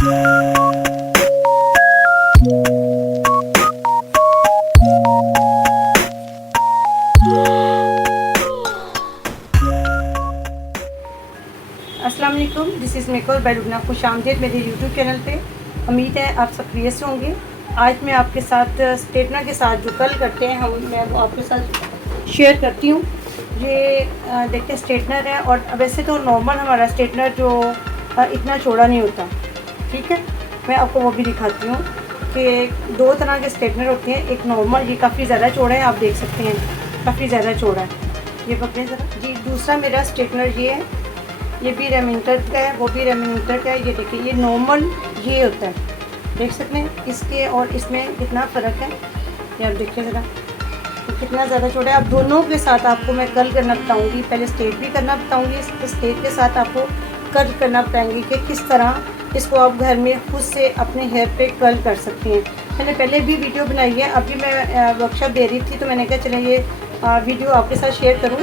अस्सलाम वालेकुम, this is makeover by Lubna. खुशामदीद मेरे यूट्यूब चैनल पे। उम्मीद है आप सब खैरियत से होंगे। आज मैं आपके साथ स्ट्रेटनर के साथ जो कल करते हैं मैं वो आपके साथ शेयर करती हूँ। ये देखिए स्ट्रेटनर है, और वैसे तो नॉर्मल हमारा स्ट्रेटनर जो इतना चौड़ा नहीं होता, ठीक है। मैं आपको वो भी दिखाती हूँ कि दो तरह के स्ट्रेटनर होते हैं। एक नॉर्मल, ये काफ़ी ज़्यादा चौड़ा है, आप देख सकते हैं काफ़ी ज़्यादा चौड़ा है। ये पकड़े ज़रा जी। दूसरा मेरा स्ट्रेटनर ये है, ये भी रेमिनेटर का है, वो भी रेमिनेटर का है। ये देखिए, ये नॉर्मल ये होता है, देख सकते हैं इसके और इसमें कितना फ़र्क है। ये आप देखिए ज़रा, तो कितना ज़्यादा छोटा है। अब दोनों के साथ आपको मैं कर्ल करना बताऊंगी। पहले स्ट्रेट भी करना बताऊंगी, स्ट्रेट के साथ आपको कर्ल करना बताएंगे कि किस तरह इसको आप घर में खुद से अपने हेयर पे कर्ल कर सकते हैं। मैंने पहले भी वीडियो बनाई है, अभी मैं वर्कशॉप दे रही थी तो मैंने कहा चले ये वीडियो आपके साथ शेयर करूँ,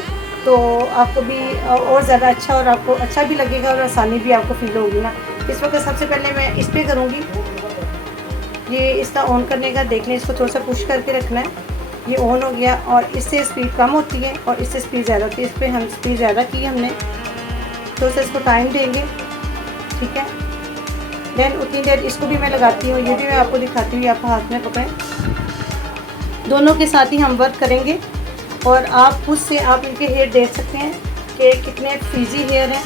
तो आपको भी और ज़्यादा अच्छा, और आपको अच्छा भी लगेगा और आसानी भी आपको फील होगी ना। इस वक्त सबसे पहले मैं इस पर करूँगी। ये इसका ऑन करने का देख लें, इसको थोड़ा सा पुश करके रखना है। ये ऑन हो गया, और इससे स्पीड कम होती है और इससे स्पीड ज़्यादा होती है। इस पर हम स्पीड ज़्यादा की हमने, तो उससे इसको टाइम देंगे, ठीक है। देन उतनी देर इसको भी मैं लगाती हूँ, ये भी मैं आपको दिखाती हूँ। आप हाथ में पकड़ें, दोनों के साथ ही हम वर्क करेंगे, और आप खुद से आप इनके हेयर देख सकते हैं कि कितने फ्रीजी हेयर हैं।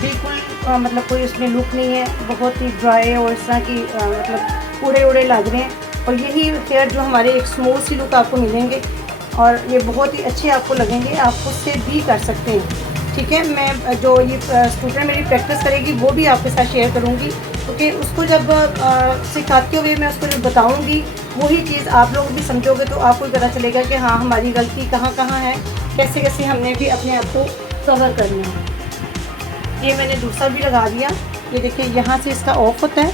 बिल्कुल मतलब कोई उसमें लुक नहीं है, बहुत ही ड्राई और इस तरह की मतलब उड़े उड़े लग रहे हैं। और यही हेयर जो हमारे एक स्मूथ सी लुक आपको मिलेंगे, और ये बहुत ही अच्छे आपको लगेंगे। आप खुद से भी कर सकते हैं, ठीक है। मैं जो ये स्टूडेंट मेरी प्रैक्टिस करेगी वो भी आपके साथ शेयर करूँगी, क्योंकि उसको जब सिखाते हुए मैं उसको जब बताऊँगी, वही चीज़ आप लोग भी समझोगे तो आपको पता चलेगा कि हाँ हमारी गलती कहाँ कहाँ है, कैसे कैसे हमने भी अपने आप को कवर करना है। ये मैंने दूसरा भी लगा दिया। ये देखिए, यहाँ से इसका ऑफ होता है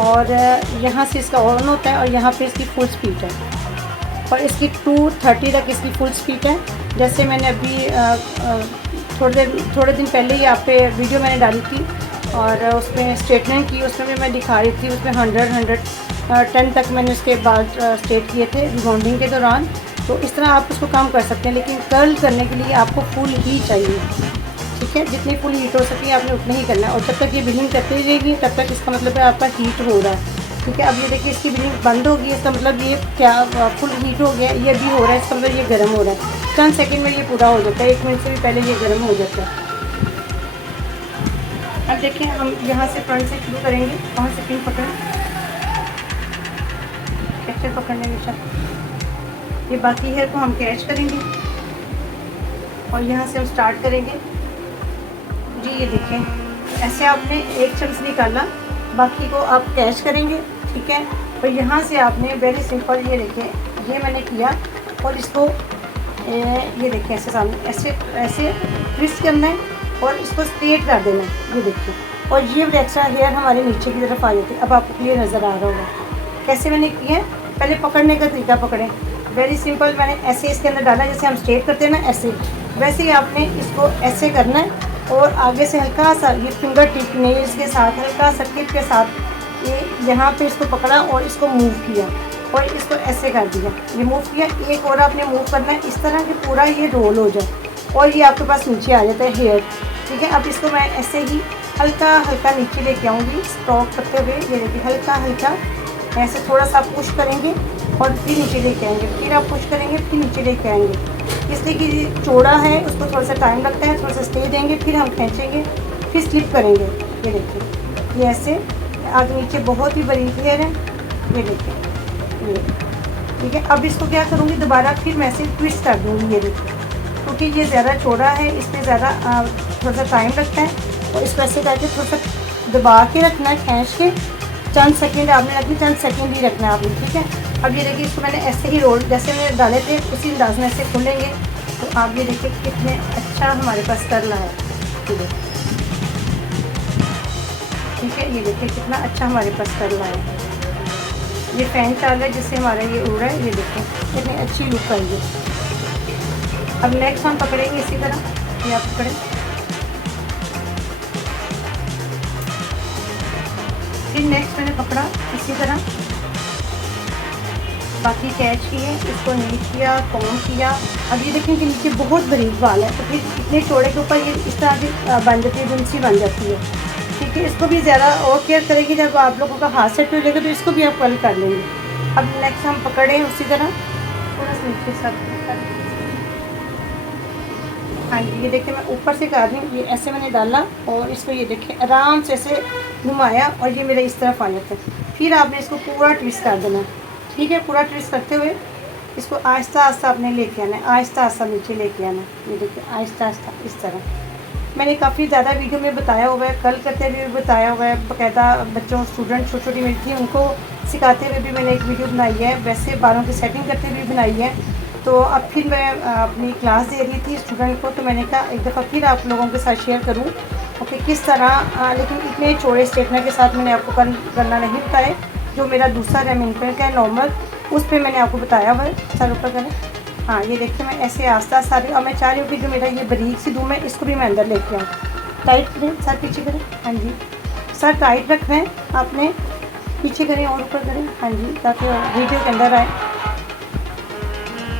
और यहाँ से इसका ऑन होता है, और यहाँ पे इसकी फुल स्पीड है, और इसकी 230 तक इसकी फुल स्पीड है। जैसे मैंने अभी थोड़े दिन पहले ही आप पे वीडियो मैंने डाली थी, और उसमें स्ट्रेटनिंग की, उसमें भी मैं दिखा रही थी। उसमें 110 तक मैंने उसके बाल स्ट्रेट किए थे रिबॉन्डिंग के दौरान। तो इस तरह आप उसको कम कर सकते हैं, लेकिन कर्ल करने के लिए आपको फुल ही चाहिए, ठीक है। जितनी फुल हीट हो सके आपने उतना ही करना है, और जब तक ये बिलिंग करती रहेगी तब तक इसका मतलब है आपका हीट हो रहा है, ठीक है। अब ये देखिए, इसकी बिलिंग बंद होगी, इसका मतलब ये क्या फुल हीट हो गया, ये भी हो रहा है, इसका मतलब ये गर्म हो रहा है। चंद सेकंड में ये पूरा हो जाता है, 1 मिनट से भी पहले ये गर्म हो जाता है। अब देखिए, हम यहाँ से फ्रंट से शुरू करेंगे। वहाँ से पिन पकड़ें, कैचर पकड़ने के साथ ये बाकी हेयर को हम कैच करेंगे, और यहाँ से हम स्टार्ट करेंगे जी। ये देखें, ऐसे आपने एक चम्मच निकाला, बाकी को आप कैच करेंगे, ठीक है। और यहाँ से आपने वेरी सिंपल, ये देखें, ये मैंने किया, और इसको ये देखें ऐसे सामने ऐसे ऐसे ट्विस्ट करना है, और इसको स्ट्रेट कर देना है। ये देखिए, और ये एक्स्ट्रा हेयर हमारे नीचे की तरफ आ जाते हैं। अब आपको क्लियर नज़र आ रहा होगा कैसे मैंने किया है। पहले पकड़ने का तरीका पकड़ें, वेरी सिंपल। मैंने ऐसे इसके अंदर डाला, जैसे हम स्ट्रेट करते हैं ना, ऐसे वैसे ही आपने इसको ऐसे करना है, और आगे से हल्का सा ये फिंगर टिप नेल्स के साथ, हल्का सा टिप के साथ ये यहाँ पे इसको पकड़ा और इसको मूव किया, और इसको ऐसे कर दिया, ये मूव किया। एक और आपने मूव करना है इस तरह कि पूरा ये रोल हो जाए, और ये आपके पास नीचे आ जाता है हेयर, ठीक है। अब इसको मैं ऐसे ही हल्का हल्का नीचे लेके आऊँगी स्ट्रोक करते हुए। ये देखिए, हल्का हल्का ऐसे थोड़ा सा पुश करेंगे, और फिर नीचे लेके आएंगे, फिर आप पुश करेंगे, फिर नीचे लेके आएंगे। इसलिए कि चौड़ा है, उसको थोड़ा सा टाइम लगता है, थोड़ा सा स्टे देंगे, फिर हम खींचेंगे, फिर स्लिप करेंगे। ये देखिए, ये ऐसे आगे नीचे बहुत ही बरीक हेयर है, ये देखिए, ये ठीक है। अब इसको क्या करूँगी, दोबारा फिर मैं ऐसे ट्विस्ट कर दूँगी। ये देखिए, क्योंकि ये ज़्यादा चौड़ा है, इसमें ज़्यादा थोड़ा सा टाइम लगता है, और इसको ऐसे करके थोड़ा सा दबा के रखना है, खींच के चंद सेकंड आपने रखनी, चंद सेकंड ही रखना है आपने, ठीक है। अब ये देखिए, इसको मैंने ऐसे ही रोल, जैसे मैंने डाले थे उसी अंदाज में ऐसे खोलेंगे, तो आप ये देखिए कितने अच्छा हमारे पास कर्ल है, ठीक है। ये देखिए कितना अच्छा हमारे पास कर्ल है। ये फैन चाल है जिससे हमारा ये उड़ रहा है, ये देखिए कितनी अच्छी लुक आई है। अब नेक्स्ट हम पकड़ेंगे इसी तरह, ये आप पकड़ें, फिर नेक्स्ट मैंने पकड़ा इसी तरह, बाकी कैच किए, इसको नीट किया, कॉम किया। अब ये देखें कि नीचे बहुत बारीक बाल है, तो फिर इतने चौड़े के ऊपर ये इस तरह की बन जाती है, बुंसी बन जाती है। ठीक है, इसको भी ज़्यादा और केयर करेंगे, जब आप लोगों का हाथ सेट हो जाएगा तो इसको भी आप कर्ल कर लेंगे। अब नेक्स्ट हम पकड़े उसी तरह थोड़ा सा नीचे सब। हाँ जी, ये देखिए मैं ऊपर से कर रही हूँ, ये ऐसे मैंने डाला और इसको ये देखिए आराम से ऐसे घुमाया और ये मेरा इस तरफ आ जाता है। फिर आपने इसको पूरा ट्विस्ट कर देना है। ठीक है, पूरा ट्विस्ट करते हुए इसको आहिस्ता आहिस्ता आपने लेके आना है, आहिस्ता आहिस्ता नीचे लेके आना है। ये देखिए आहिस्ता आहिस्ता इस तरह। मैंने काफ़ी ज़्यादा वीडियो में बताया हुआ है, कल करते हुए भी बताया हुआ है, बाकायदा बच्चों स्टूडेंट छोटी छोटी मेरी थी उनको सिखाते हुए भी मैंने एक वीडियो बनाई है, वैसे बालों की सेटिंग करते हुए भी बनाई है। तो अब फिर मैं अपनी क्लास दे रही थी स्टूडेंट को, तो मैंने कहा एक दफ़ा फिर आप लोगों के साथ शेयर करूं ओके किस तरह, लेकिन इतने चौड़े स्ट्रेटनर के साथ मैंने आपको करना नहीं बताया। जो मेरा दूसरा रेमिंगटन का है नॉर्मल, उस पर मैंने आपको बताया हुआ है। सर ऊपर करें, हाँ ये देखिए मैं ऐसे आस्ता आस्ता रही हूँ। और मैं चाह रही हूँ कि जो मेरा ये बारीक सी दूम है इसको भी मैं अंदर लेके आऊँ। टाइट करें, सर पीछे करें, हाँ जी सर टाइट रखना है आपने, पीछे करें और ऊपर करें, हाँ जी, ताकि वीडियो के अंदर आए।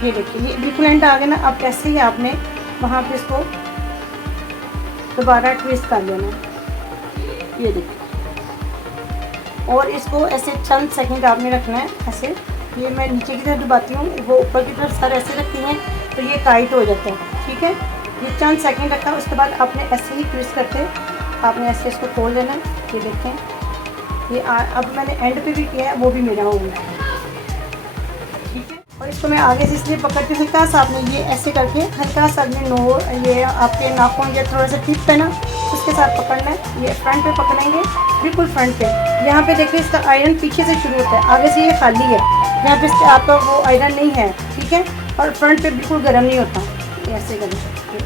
ये देखिए ये बिल्कुल एंड आ गया ना। अब ऐसे ही आपने वहाँ पे इसको दोबारा ट्विस्ट कर लेना है। ये देखिए, और इसको ऐसे चंद सेकंड आपने रखना है ऐसे। ये मैं नीचे की तरफ दबाती हूँ, वो ऊपर की तरफ सर ऐसे रखती हैं तो ये टाइट हो जाता है। ठीक है, ये चंद सेकंड रखा, उसके बाद आपने ऐसे ही ट्विस्ट करते आपने ऐसे इसको खोल देना है। ये देखें ये अब मैंने एंड पे भी किया है, वो भी मेरा हो गया। ठीक है, और इसको मैं आगे से इसलिए पकड़ती हूँ, हल्का सा आपने ये ऐसे करके हल्का सा अपने ये आपके नाखून या थोड़ा सा टिप है ना उसके साथ पकड़ना है। ये फ्रंट पे पकड़ेंगे, बिल्कुल फ्रंट पे। यहाँ पे देखिए इसका आयरन पीछे से शुरू होता है, आगे से ये खाली है, यहाँ पे आपका वो आयरन नहीं है। ठीक है, और फ्रंट पे बिल्कुल गर्म नहीं होता। ऐसे करें,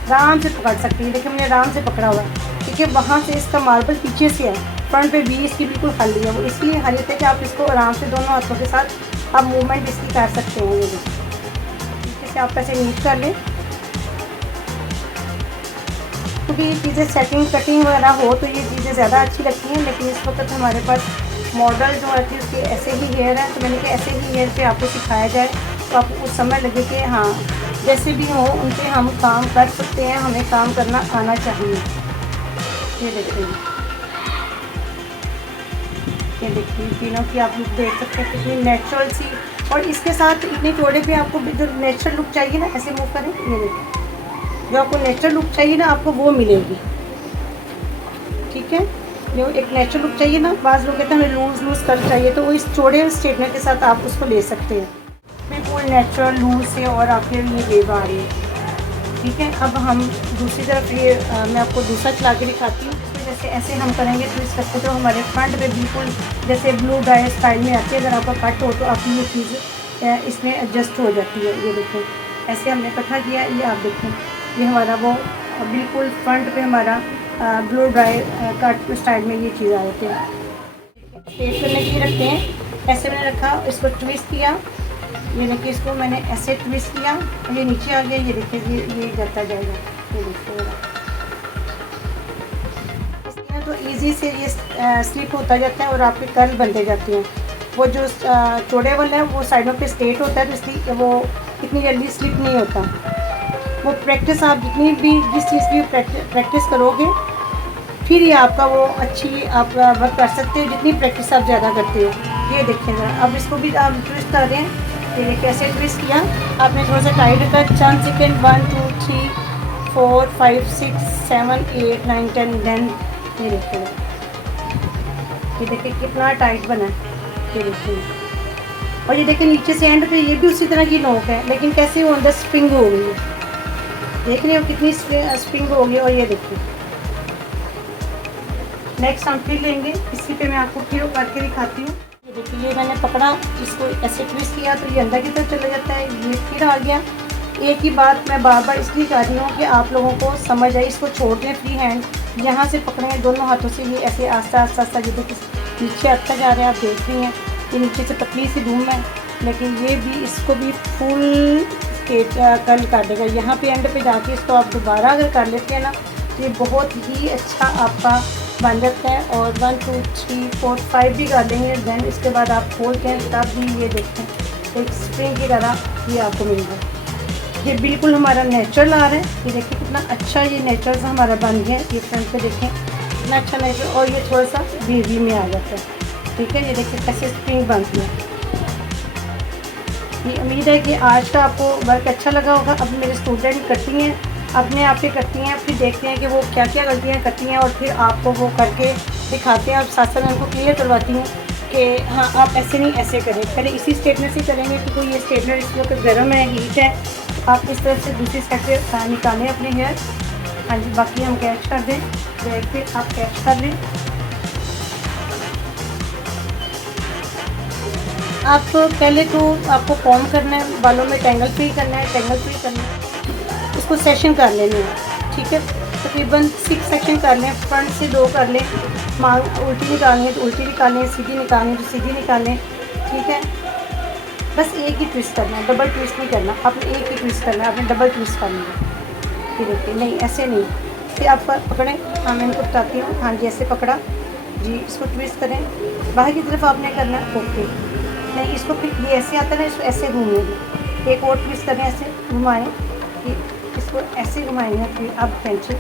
आराम से पकड़ सकती है। देखिए मैंने आराम से पकड़ा हुआ है। ठीक है, वहाँ से इसका मार्बल पीछे से है, फ्रंट पे भी इसकी बिल्कुल खाली है। वो इसलिए हालत है कि आप इसको आराम से दोनों हाथों के साथ आप मूवमेंट इसकी कर सकते हैं। ये देखिए से आप ऐसे नीट कर लें, क्योंकि ये चीज़ें सेटिंग कटिंग वगैरह हो तो ये चीज़ें ज़्यादा अच्छी लगती हैं। लेकिन इस वक्त हमारे पास मॉडल जो आती है उसके ऐसे ही हेयर है, तो मैंने कहा ऐसे ही हेयर पे आपको सिखाया जाए तो आपको कुछ समझ लगे कि हाँ जैसे भी हो उन पर हम काम कर सकते हैं, हमें काम करना आना चाहिए। ये देखिए, ये देखिए तीनों की आप लुक देख सकते हैं कितनी नेचुरल सी, और इसके साथ इतने चौड़े पे आपको जो नेचुरल लुक चाहिए ना, ऐसे मूव करें। ये देखिए जो आपको नेचुरल लुक चाहिए ना आपको वो मिलेगी। ठीक है, जो एक नेचुरल लुक चाहिए ना, बाज़ लोग कहते हैं हमें लूज़ कर चाहिए, तो वो इस चौड़े स्ट्रेटनर के साथ आप उसको ले सकते हैं, बिल्कुल नेचुरल लूज से, और आपके ये वेव आ रही है। ठीक है, अब हम दूसरी तरफ ये मैं आपको दूसरा चला के दिखाती हूँ। तो जैसे ऐसे हम करेंगे तो इस करते तो हमारे फ्रंट पे बिल्कुल जैसे ब्लू डाई स्टाइल में आती है। अगर आपका कट हो तो आपकी ये चीज़ इसमें एडजस्ट हो जाती है। ये देखें ऐसे हमने इकट्ठा किया, ये आप देखें ये हमारा वो बिल्कुल फ्रंट पे हमारा ब्लू डाई कट स्टाइल में ये चीज़ आ जाती है। स्ट्रेट करने के लिए रखते हैं, ऐसे मैंने रखा, इसको ट्विस्ट किया। ये देखिए इसको मैंने ऐसे ट्विस्ट किया और ये नीचे आ गया। ये देखिए ये जाता जाएगा। ये देखिए इसमें तो इजी से ये स्लिप होता जाता है और आपके कर्ल बनते जाते हैं। वो जो चौड़े वाला है वो साइडों पे स्ट्रेट होता है, तो इसलिए वो इतनी जल्दी स्लिप नहीं होता। वो प्रैक्टिस आप जितनी भी जिस चीज़ की प्रैक्टिस करोगे फिर ये आपका वो अच्छी आप वर्क कर सकते हो, जितनी प्रैक्टिस आप ज़्यादा करते हो। ये देखिएगा, अब इसको भी आप ट्विस्ट कर रहे हैं। ये देखिए ऐसे ट्विस्ट किया आपने, थोड़ा सा टाइट रखा, चंद सेकेंड, 1 2 3 4 5 6 7 8 9 10 देन ये देखिए कितना टाइट बना है। ये देखिए, और ये देखिए नीचे से एंड पे ये भी उसी तरह की नोक है, लेकिन कैसे वो अंदर स्प्रिंग हो गई है। देख रहे हो कितनी स्प्रिंग हो गई। और ये देखिए नेक्स्ट हम फिर लेंगे, इसी पे मैं आपको फिर करके दिखाती हूँ। ये देखिए ये मैंने पकड़ा, इसको ऐसे ट्विस्ट किया तो ये अंदर की तरफ चला जाता है, ये फिर आ गया। एक ही बात मैं बार बार इसलिए कह रही हूँ कि आप लोगों को समझ आए। इसको छोड़ दें फ्री हैंड, यहाँ से पकड़ें दोनों हाथों से, ये ऐसे आस्ता आस्ता आस्ता जो देखिए नीचे आता जा रहा है, आप देख रही हैं ये नीचे से पतली सी धूम है, लेकिन ये भी इसको भी फुल स्ट्रेट कर्ल कर देगा। यहाँ पे एंड पे जाके इसको आप दोबारा अगर कर लेते हैं ना तो ये बहुत ही अच्छा आपका बन जाता है। और 1 2 3 4 5 भी कर देंगे। देन इसके बाद आप खोलते हैं तब भी ये देखें एक स्प्रिंग की तरह ये आपको मिलेगा। ये बिल्कुल हमारा नेचुरल आ रहा है। ये देखिए कितना अच्छा ये नेचुरल सा हमारा बन गया। ये फ्रंट पे देखें कितना अच्छा नेचुरल, और ये थोड़ा सा वेवी में आ जाता है। ठीक है, ये देखिए कैसे स्प्रिंग बनती है। ये उम्मीद है कि आज का आपको वर्क अच्छा लगा होगा। अब मेरे स्टूडेंट करती हैं, अपने आप ही करती हैं, फिर देखते हैं कि वो क्या क्या गलतियाँ करती हैं और फिर आपको वो करके दिखाते हैं। अब साथ साथ उनको क्लियर करवाती हूँ कि हाँ आप ऐसे नहीं ऐसे करें, पहले इसी स्ट्रेटनर से करेंगे क्योंकि ये स्ट्रेटनर इस वक्त गर्म है, हीट है। आप इस तरह से दूसरी साइड से निकालें अपने हेयर। हाँ जी, बाकी हम कैच कर दें, बैक पे आप कैच कर लें। आप पहले तो आपको कॉम करना है, बालों में टेंगल फ्री करना है, टेंगल फ्री करना है, उसको सेशन कर लेने हैं। ठीक है, तकरीबन 6 सेक्शन कर लें, फ्रंट से 2 कर लें, मांग उल्टी निकालनी है तो उल्टी निकालें, सीधी निकालनी है तो सीधी निकालें। ठीक है, बस एक ही ट्विस्ट करना है, डबल ट्विस्ट नहीं करना। आपने एक ही ट्विस्ट करना है, आपने डबल ट्विस्ट करना है। फिर देखिए नहीं ऐसे नहीं, फिर आप पकड़ें। हाँ मैं इनको बताती हूँ। हाँ जी, ऐसे पकड़ा जी, इसको ट्विस्ट करें, बाहर की तरफ आपने करना है। ओके, नहीं इसको फिर ये ऐसे आता है ना, इसको ऐसे घूमेंगे। एक और ट्विस्ट करें, ऐसे घुमाएं, इसको ऐसे घुमाएंगे। फिर आप पेंसिल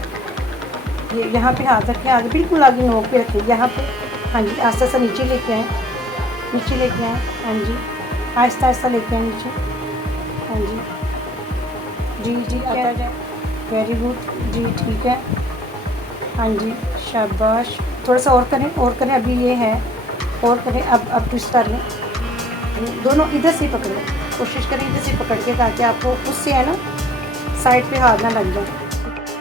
ये यहाँ पे हाथ रखें, आगे बिल्कुल आगे नोक पे रखें, यहाँ पे। हाँ जी, आस्ता आस्ता नीचे लेके आएँ, नीचे लेके आएँ। हाँ जी, आहिस्ता आहिस्ता लेके आएँ नीचे। हाँ जी जी जी, आता जाए। वेरी गुड जी, ठीक है। हाँ जी, शाबाश। थोड़ा सा और करें, अभी ये है, और करें। अब ट्विस्ट कर लें, दोनों इधर से पकड़ें, कोशिश करें इधर से पकड़ के, ताकि आपको उससे है ना साइड पे हाथ ना लग जाए।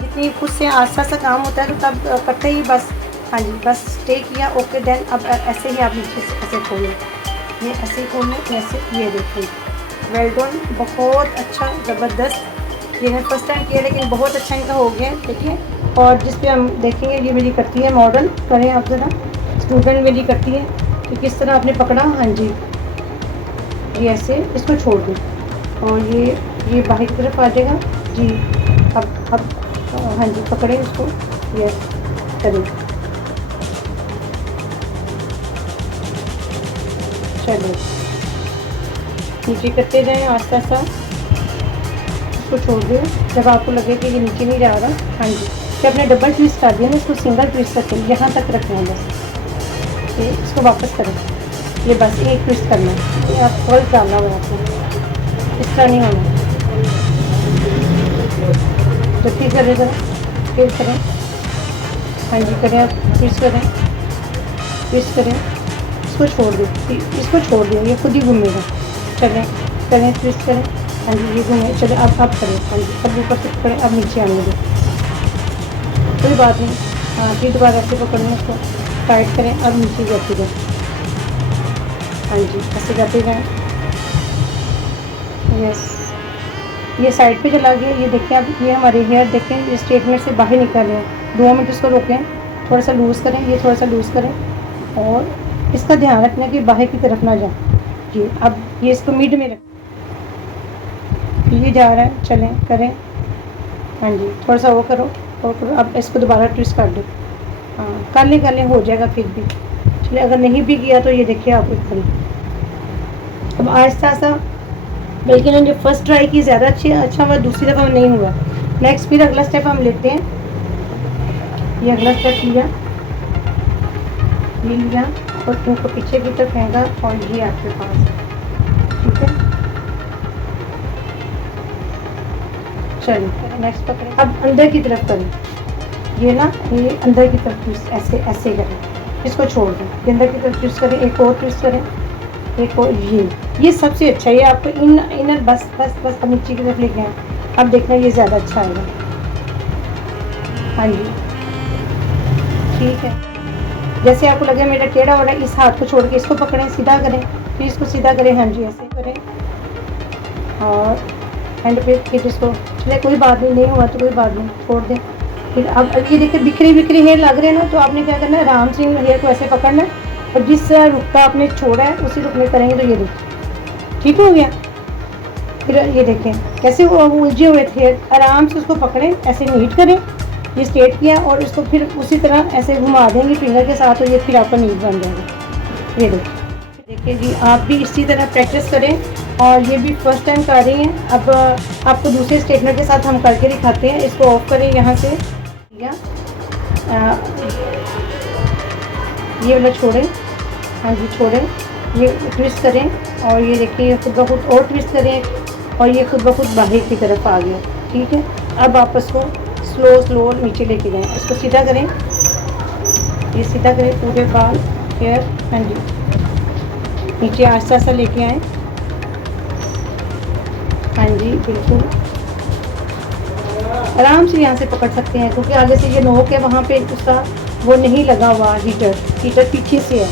जितनी खुद से आस्ता सा काम होता है तो तब इकट्ठे ही बस। हाँ जी, बस स्टे किया। ओके, देन अब ऐसे ही आप नीचे से ऐसे खोलें, ये ऐसे ही खोलें, ऐसे। ये देखें, वेल डन, बहुत अच्छा, ज़बरदस्त। ये मैं फर्स्ट टाइम किया लेकिन बहुत अच्छा इनका हो गया। देखिए, और जिस पे हम देखेंगे ये मेरी करती है मॉडल, करें आप ज़रा, स्टूडेंट मेरी करती है कि किस तरह आपने पकड़ा। हाँ जी, ये ऐसे इसको छोड़ दें और ये बाहर की तरफ आ जाएगा जी। अब हाँ जी, पकड़ें इसको, यस करें। चलो नीचे करते जाएं आस्ता आस्ता, इसको छोड़ दें जब आपको लगे कि ये नीचे नहीं जा रहा। हाँ जी, जब आपने डबल ट्विस्ट कर दिया ना, इसको सिंगल ट्विस्ट करके यहाँ तक रखना है बस। ये इसको वापस करें, ये बस एक ट्विस्ट करना है, ये आप फॉल्ट डालना होगा आपको, इस तरह नहीं होना। तो फिर करें ज़रा, फिर करें। हाँ जी, करें, आप ट्विस्ट करें, ट्विस्ट करें, इसको छोड़ दें, इसको छोड़ दें, ये खुद ही घूमेगा। चलें, करें, ट्विस्ट करें। हाँ जी, ये घूमे। चलें, अब करें। हाँ जी, अब ऊपर से पकड़ें, अब नीचे आने दें, कोई बात नहीं। हाँ, फिर दोबारा ऐसे पकड़ें, इसको टाइट करें, अब नीचे जाते जाए। हाँ जी, ऐसे जाते जाएँ। यस, ये साइड पे चला गया। ये देखें, अब ये हमारे हेयर देखें, ये स्ट्रेटनर से बाहर निकल रहे हैं। 2 मिनट इसको रोकें, थोड़ा सा लूज़ करें, ये थोड़ा सा लूज़ करें, और इसका ध्यान रखना कि बाहर की तरफ ना जाए। जी, अब ये इसको मिड में रख, ये जा रहा है, चलें, करें। हाँ जी, थोड़ा सा वो करो, और करो। अब इसको दोबारा ट्विस्ट कर दो। हाँ, कर लें, हो जाएगा फिर भी। चलिए, अगर नहीं भी किया तो ये देखिए आपको करें। अब आहिस्ता आहिस्ता, बल्कि ना जो फर्स्ट ट्राई की ज़्यादा अच्छा हुआ, दूसरी दफ़ा नहीं हुआ। नेक्स्ट फिर अगला स्टेप हम लेते हैं। ये अगला स्टेप लिया, ये लिया और उनको पीछे की तरफ फेंका, और ये आपके पास। ठीक है, चलिए नेक्स्ट पकड़ें। अब अंदर की तरफ करें, ये ना, ये अंदर की तरफ ऐसे ऐसे करें, इसको छोड़ दें, ये अंदर की तरफ ट्विस्ट करें, एक और ट्विस्ट करें, एक और। ये सबसे अच्छा, ये आपको इनर बस बस बस अब नीचे की तरफ लेके आए। अब देखना ये ज़्यादा अच्छा आएगा। हाँ जी, ठीक है। जैसे आपको लगे मेरा टेढ़ा हो रहा है, इस हाथ को छोड़ के इसको पकड़ें, सीधा करें, फिर इसको सीधा करें। हाँ जी, ऐसे करें, और हैंड पे फिर इसको। चलिए, कोई बात नहीं हुआ तो कोई बात नहीं, छोड़ दें। फिर अब ये देखिए, बिखरे हेयर लग रहे हैं ना, तो आपने क्या करना है, आराम से हेयर को ऐसे पकड़ना है, और जिस रुख का आपने छोड़ा है उसी रुख में करेंगे तो ये देखिए ठीक हो गया। फिर ये देखें कैसे वो उलझे हुए थे, आराम से उसको पकड़ें, ऐसे नीट करें, ये स्ट्रेट किया और इसको फिर उसी तरह ऐसे घुमा देंगे फिंगर के साथ, और ये फिर आपका नीज बन जाएगा। ये देखिए जी, आप भी इसी तरह प्रैक्टिस करें। और ये भी फर्स्ट टाइम कर रही हैं। अब आपको दूसरे स्ट्रेटनर के साथ हम करके दिखाते हैं। इसको ऑफ करें यहाँ से, ये वाला छोड़ें, हाँ जी छोड़ें, ये ट्विस्ट करें और ये देखिए ये खुद ब खुद और ट्विस्ट करें और ये खुद ब खुद बाहर की तरफ आ गया। ठीक है, अब आप इसको स्लो नीचे लेके जाएं। इसको सीधा करें, ये सीधा करें पूरे बाल, हेयर, हाँ जी, नीचे आस्ता आस्ता लेके आएँ। हाँ जी बिल्कुल आराम से यहाँ से पकड़ सकते हैं, क्योंकि आगे से ये नोक है, वहाँ पे उसका वो नहीं लगा हुआ हीटर पीछे से है।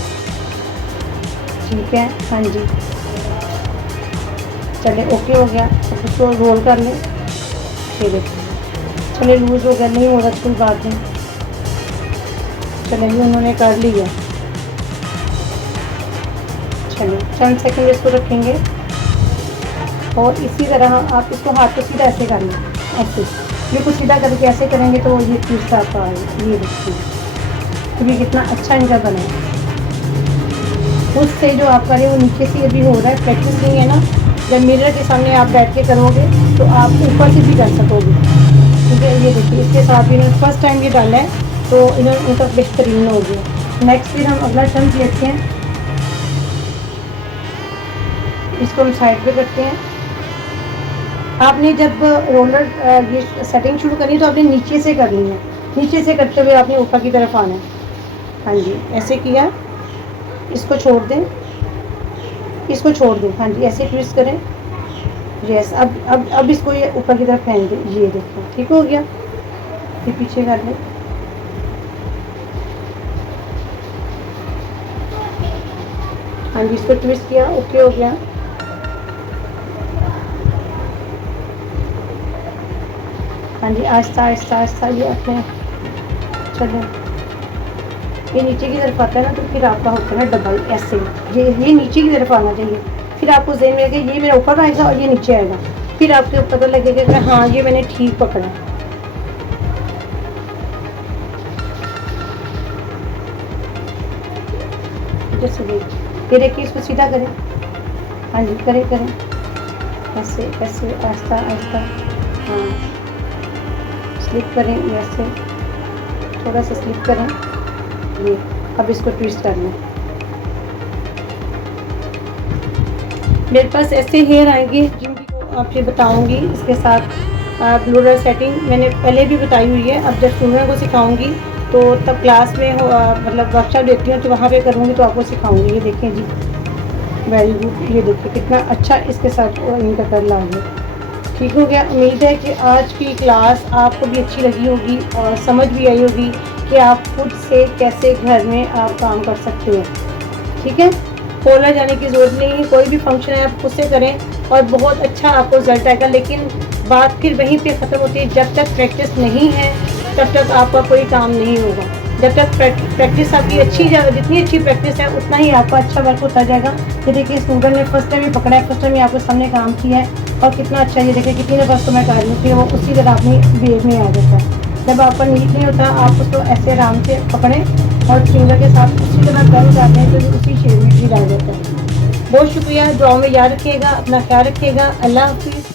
ठीक है, हाँ जी चले ओके हो गया। अब उसको रोल कर लें। ये देखिए चले लूज़ हो गया, नहीं हो रहा तो कोई बात नहीं, चले ये उन्होंने कर लिया। चलिए चंद सेकंड इसको रखेंगे और इसी तरह आप इसको हाथ को सीधा ऐसे कर लें, ऐसे ये को सीधा करके ऐसे करेंगे तो ये ट्विस्ट आपका आएगा। ये देखिए तो ये कितना अच्छा इनका बना है। उससे जो आप करें वो नीचे से अभी हो रहा है, प्रैक्टिस नहीं है ना। जब मिरर के सामने आप बैठ के करोगे तो आप ऊपर से भी कर सकोगे। ठीक है, ये देखिए इसके साथ भी इन्होंने फर्स्ट टाइम ये डाला है तो इन्होंने उनका बेहतरीन हो गया। नेक्स्ट फिर हम अगला टर्न लेते हैं, इसको हम साइड पे करते हैं। आपने जब रोलर ये सेटिंग शुरू करनी है तो आपने नीचे से करनी है, नीचे से करते हुए आपने ऊपर की तरफ आना है। हाँ जी ऐसे किया, इसको छोड़ दें, इसको छोड़ दें, हाँ जी ऐसे ट्विस्ट करें। यस, अब इसको ये ऊपर की तरफ फेंक दें। ये देखो ठीक हो गया, फिर पीछे कर लें। हाँ जी इसको ट्विस्ट किया, ओके हो गया। हाँ जी आहिस्ता आहिस्ता ये अपने चलो, ये नीचे की तरफ आता है ना तो फिर आपका होता है डबल ऐसे, ये नीचे की तरफ आना चाहिए। फिर आपको ज़हन में आएगा ये मेरा ऊपर आएगा और ये नीचे आएगा, फिर आपको पता लगेगा कि हाँ ये मैंने ठीक पकड़ा। जैसे ये देखिए, इसको सीधा करें, हाँ जी करें ऐसे ऐसे आहिस्ता आहिस्ता, हाँ स्लिप करें, ऐसे थोड़ा सा स्लिप करें। ये अब इसको ट्विस्ट करना है। मेरे पास ऐसे हेयर आएंगे जिनको आपसे बताऊंगी। इसके साथ ब्लूरर सेटिंग मैंने पहले भी बताई हुई है। अब जब स्टूडेंट को सिखाऊंगी तो तब क्लास में मतलब वर्कशॉप देती हूँ तो वहाँ पे करूँगी तो आपको सिखाऊंगी। ये देखें जी, वेरी गुड, ये देखिए कितना अच्छा इसके साथ इनका कलर आ गया। ठीक हो गया। उम्मीद है कि आज की क्लास आपको भी अच्छी लगी होगी और समझ भी आई होगी कि आप खुद से कैसे घर में आप काम कर सकते हैं। ठीक है, खोलना जाने की ज़रूरत नहीं है, कोई भी फंक्शन है आप खुद से करें और बहुत अच्छा आपको रिजल्ट आएगा। लेकिन बात फिर वहीं पे ख़त्म होती है, जब तक प्रैक्टिस नहीं है तब तक आपका कोई काम नहीं होगा। जब तक प्रैक्टिस आपकी अच्छी जितनी अच्छी प्रैक्टिस है उतना ही आपका अच्छा वर्क होता जाएगा। ये देखिए स्टूडेंट ने फर्स्ट टाइम ही पकड़ा है, फर्स्ट टाइम ही आपके सामने काम किया है और कितना अच्छा, ये देखिए कितनी दफ़ा तो मैं कर रही थी वो उसी तरह अपनी वेव में आ जाता है। जब आपका नीट नहीं होता आप उसको ऐसे आराम से पकड़ें और फिंगर के साथ उसी तरह कर जाते हैं तो उसी शेप में भी रह जाता है। बहुत शुक्रिया, दुआ में याद रखिएगा, अपना ख्याल रखिएगा। अल्लाह हाफिज़।